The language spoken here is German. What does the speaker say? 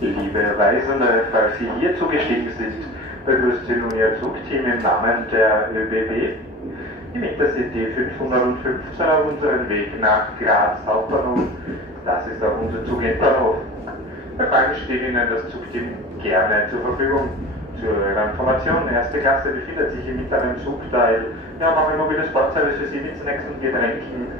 Liebe Reisende, falls Sie hier zugestiegen sind, begrüßt Sie nun Ihr Zugteam im Namen der ÖBB im Intercity 515 auf unseren Weg nach Graz Hauptbahnhof. Das ist auch unser Zug Endbahnhof. Bei Fragen steht Ihnen das Zugteam gerne zur Verfügung. Zu Ihrer Information, erste Klasse befindet sich im mittleren Zugteil. Wir haben auch ein mobiles Sportservice für Sie mit Snacks und Getränken.